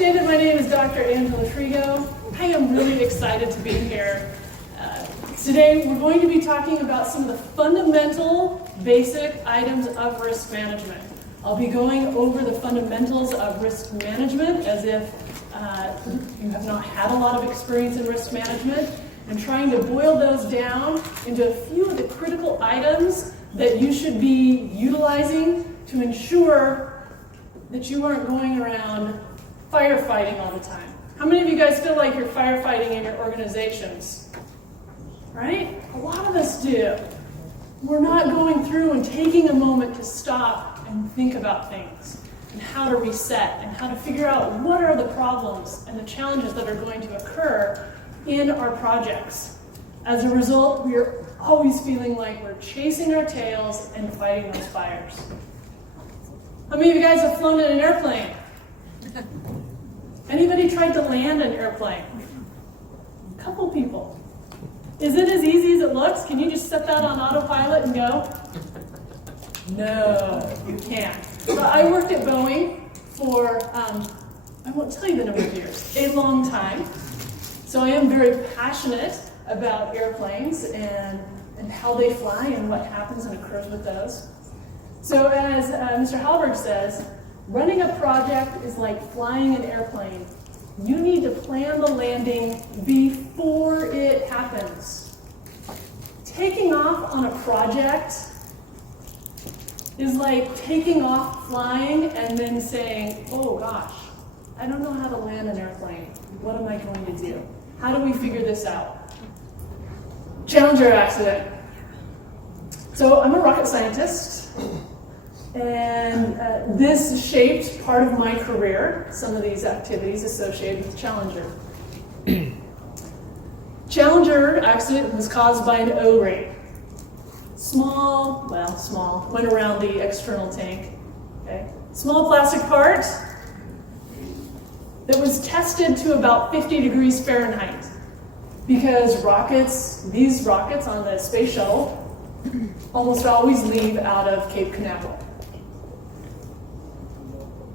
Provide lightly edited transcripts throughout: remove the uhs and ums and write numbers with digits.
stated, my name is Dr. Angela Trego. I am really excited to be here. Today we're going to be talking about some of the fundamental, basic items of risk management. I'll be going over the fundamentals of risk management as if you have not had a lot of experience in risk management, and trying to boil those down into a few of the critical items that you should be utilizing to ensure that you aren't going around firefighting all the time. How many of you guys feel like you're firefighting in your organizations? Right? A lot of us do. We're not going through and taking a moment to stop and think about things and how to reset and how to figure out what are the problems and the challenges that are going to occur in our projects. As a result, we are always feeling like we're chasing our tails and fighting those fires. How many of you guys have flown in an airplane? Anybody tried to land an airplane? A couple people. Is it as easy as it looks? Can you just set that on autopilot and go? No, you can't. So I worked at Boeing for, I won't tell you the number of years, a long time. So I am very passionate about airplanes and how they fly and what happens and occurs with those. So as Mr. Halberg says, running a project is like flying an airplane. You need to plan the landing before it happens. Taking off on a project is like taking off flying and then saying, oh gosh, I don't know how to land an airplane. What am I going to do? How do we figure this out? Challenger accident. So I'm a rocket scientist, and this shaped part of my career, some of these activities associated with Challenger. Challenger accident was caused by an O-ring. Small, went around the external tank. Okay. Small plastic part that was tested to about 50 degrees Fahrenheit because these rockets on the space shuttle almost always leave out of Cape Canaveral.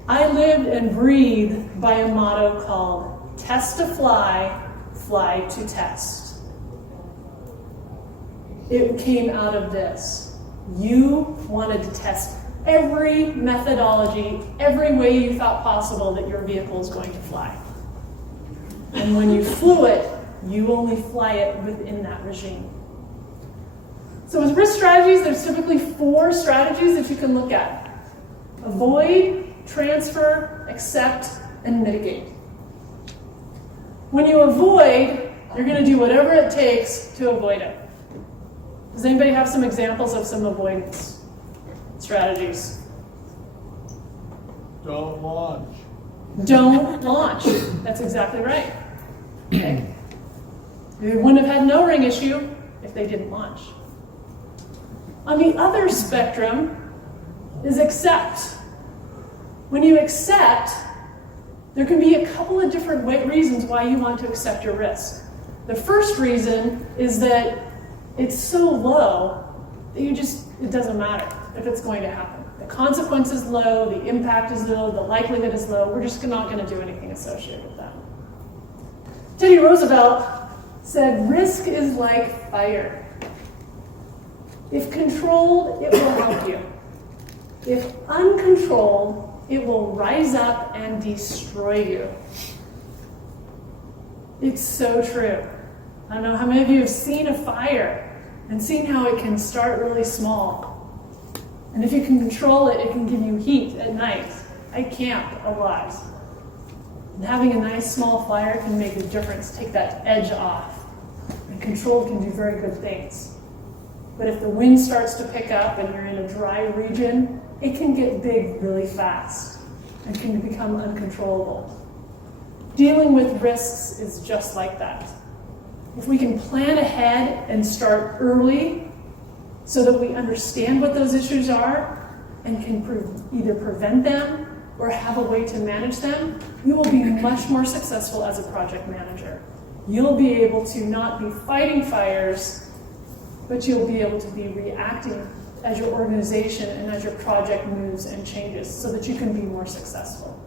I lived and breathed by a motto called test to fly, fly to test. It came out of this. You wanted to test every methodology, every way you thought possible that your vehicle is going to fly. And when you flew it, you only fly it within that regime. So with risk strategies, there's typically 4 strategies that you can look at. Avoid, transfer, accept, and mitigate. When you avoid, you're going to do whatever it takes to avoid it. Does anybody have some examples of some avoidance strategies? Don't launch. Don't launch. That's exactly right. Okay. We wouldn't have had an O-ring issue if they didn't launch. On the other spectrum is accept. When you accept, there can be a couple of different reasons why you want to accept your risk. The first reason is that it's so low that it doesn't matter if it's going to happen. The consequence is low, the impact is low, the likelihood is low. We're just not going to do anything associated with that. Teddy Roosevelt said, risk is like fire. If controlled, it will help you. If uncontrolled, it will rise up and destroy you. It's so true. I don't know how many of you have seen a fire and seen how it can start really small. And if you can control it, it can give you heat at night. I camp a lot. And having a nice small fire can make a difference, take that edge off. And control can do very good things. But if the wind starts to pick up and you're in a dry region, it can get big really fast and can become uncontrollable. Dealing with risks is just like that. If we can plan ahead and start early so that we understand what those issues are and can either prevent them or have a way to manage them, you will be much more successful as a project manager. You'll be able to not be fighting fires, but you'll be able to be reacting as your organization and as your project moves and changes so that you can be more successful.